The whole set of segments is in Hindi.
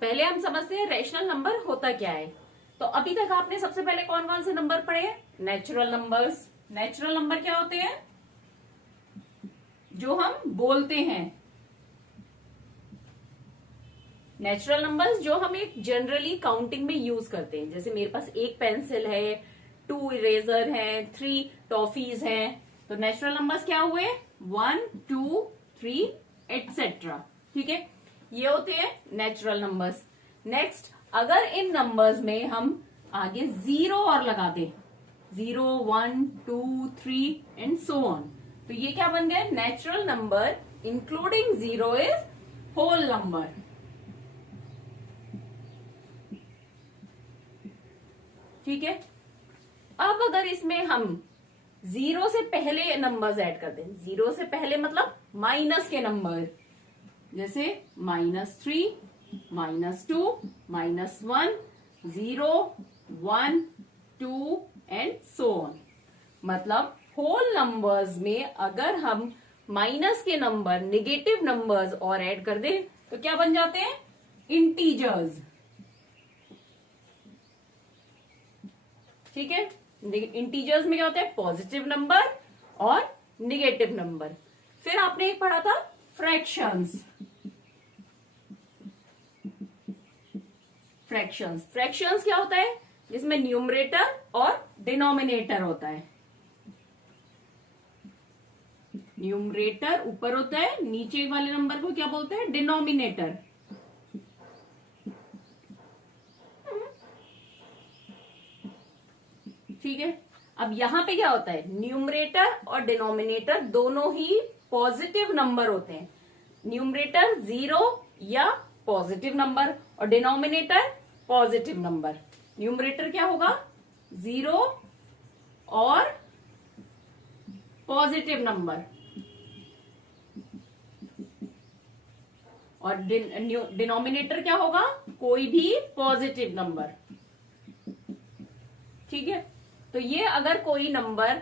पहले हम समझते हैं रैशनल नंबर होता क्या है। तो अभी तक आपने सबसे पहले कौन कौन से नंबर पढ़े हैं? Natural numbers. नेचुरल नंबर क्या होते हैं? जो हम बोलते हैं। नेचुरल नंबर्स जो हम एक जनरली काउंटिंग में यूज करते हैं। जैसे मेरे पास एक पेंसिल है, 2 इरेजर है, 3 टॉफीज हैं। तो नेचुरल नंबर्स क्या हुए? 1, 2, 3 एटसेट्रा। ठीक है, ये होते हैं नेचुरल नंबर्स। नेक्स्ट, अगर इन नंबर्स में हम आगे 0 और लगा दें, 0, 1, 2, 3 एंड सो ऑन, तो ये क्या बन गया? Natural number including 0 is whole number. ठीक है, अब अगर इसमें हम 0 से पहले नंबर्स ऐड कर दें, 0 से पहले मतलब माइनस के नंबर, जैसे -3, -2, -1, 0, 1, 2 एंड सो ऑन। मतलब होल नंबर्स में अगर हम माइनस के नंबर, नेगेटिव नंबर्स और ऐड कर दें तो क्या बन जाते हैं? इंटीजर्स। ठीक है, इंटीजर्स में क्या होता है? पॉजिटिव नंबर और निगेटिव नंबर। फिर आपने एक पढ़ा था फ्रैक्शंस। फ्रैक्शंस क्या होता है? जिसमें न्यूमरेटर और डिनोमिनेटर होता है। न्यूमरेटर ऊपर होता है, नीचे वाले नंबर को क्या बोलते हैं? डिनोमिनेटर। ठीक है, अब यहां पे क्या होता है? न्यूमरेटर और डिनोमिनेटर दोनों ही पॉजिटिव नंबर होते हैं। न्यूमरेटर 0 या पॉजिटिव नंबर और डिनोमिनेटर पॉजिटिव नंबर। न्यूमरेटर क्या होगा? 0 और पॉजिटिव नंबर, और डिनोमिनेटर क्या होगा? कोई भी पॉजिटिव नंबर। ठीक है, तो ये अगर कोई नंबर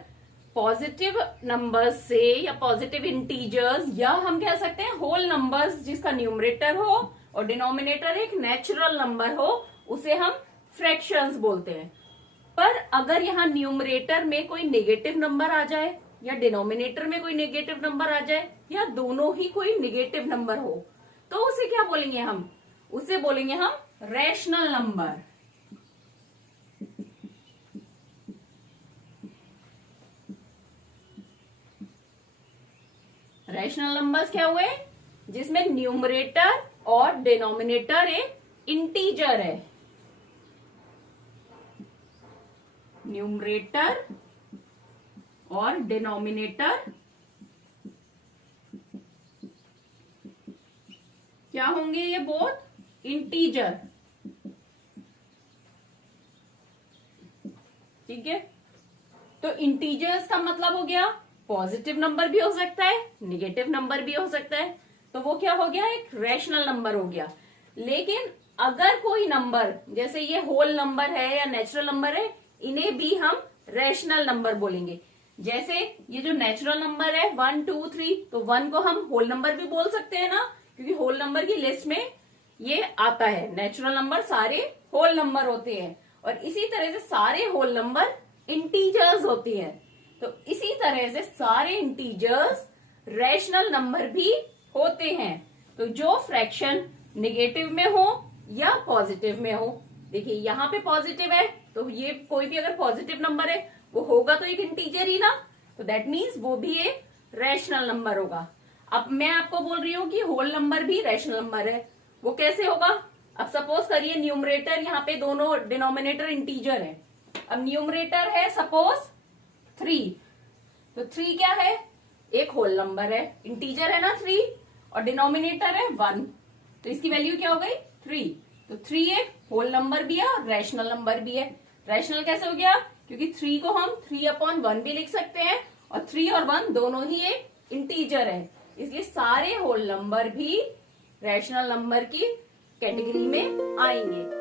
पॉजिटिव नंबर्स से या पॉजिटिव इंटीजर्स, या हम कह सकते हैं होल नंबर्स जिसका न्यूमरेटर हो और डिनोमिनेटर एक नेचुरल नंबर हो, उसे हम फ्रैक्शंस बोलते हैं। पर अगर यहाँ न्यूमरेटर में कोई नेगेटिव नंबर आ जाए या डिनोमिनेटर में कोई नेगेटिव नंबर आ जाए या दोनों ही कोई नेगेटिव नंबर हो, तो उसे क्या बोलेंगे हम? उसे बोलेंगे हम रैशनल नंबर। रैशनल नंबर्स क्या हुए? जिसमें न्यूमरेटर और डिनोमिनेटर एक इंटीजर है। न्यूमरेटर और डिनोमिनेटर क्या होंगे? ये बोथ इंटीजर। ठीक है, तो इंटीजर्स का मतलब हो गया पॉजिटिव नंबर भी हो सकता है, निगेटिव नंबर भी हो सकता है। तो वो क्या हो गया? एक रैशनल नंबर हो गया। लेकिन अगर कोई नंबर, जैसे ये होल नंबर है या नेचुरल नंबर है, इन्हें भी हम रैशनल नंबर बोलेंगे। जैसे ये जो नेचुरल नंबर है 1, 2, 3, तो 1 को हम होल नंबर भी बोल सकते हैं ना, क्योंकि होल नंबर की लिस्ट में ये आता है। नेचुरल नंबर सारे होल नंबर होते हैं, और इसी तरह से सारे होल नंबर इंटीजर्स होती हैं। तो इसी तरह से सारे इंटीजर्स रैशनल नंबर भी होते हैं। तो जो फ्रैक्शन नेगेटिव में हो या पॉजिटिव में हो, देखिए यहाँ पे पॉजिटिव है, तो ये कोई भी अगर पॉजिटिव नंबर है वो होगा तो एक इंटीजर ही ना, तो दैट मीन्स वो भी एक रैशनल नंबर होगा। अब मैं आपको बोल रही हूँ कि होल नंबर भी रैशनल नंबर है, वो कैसे होगा? अब सपोज करिए न्यूमरेटर, यहाँ पे दोनों डिनोमिनेटर इंटीजर है। अब न्यूमरेटर है सपोज 3, तो 3 क्या है? एक होल नंबर है, इंटीजर है ना 3, और डिनोमिनेटर है 1, तो इसकी वैल्यू क्या हो गई? 3। तो 3 एक होल नंबर भी है और रैशनल नंबर भी है। रैशनल कैसे हो गया? क्योंकि 3 को हम 3/1 भी लिख सकते हैं, और 3 और 1 दोनों ही एक इंटीजर है, इसलिए सारे होल नंबर भी रैशनल नंबर की कैटेगरी में आएंगे।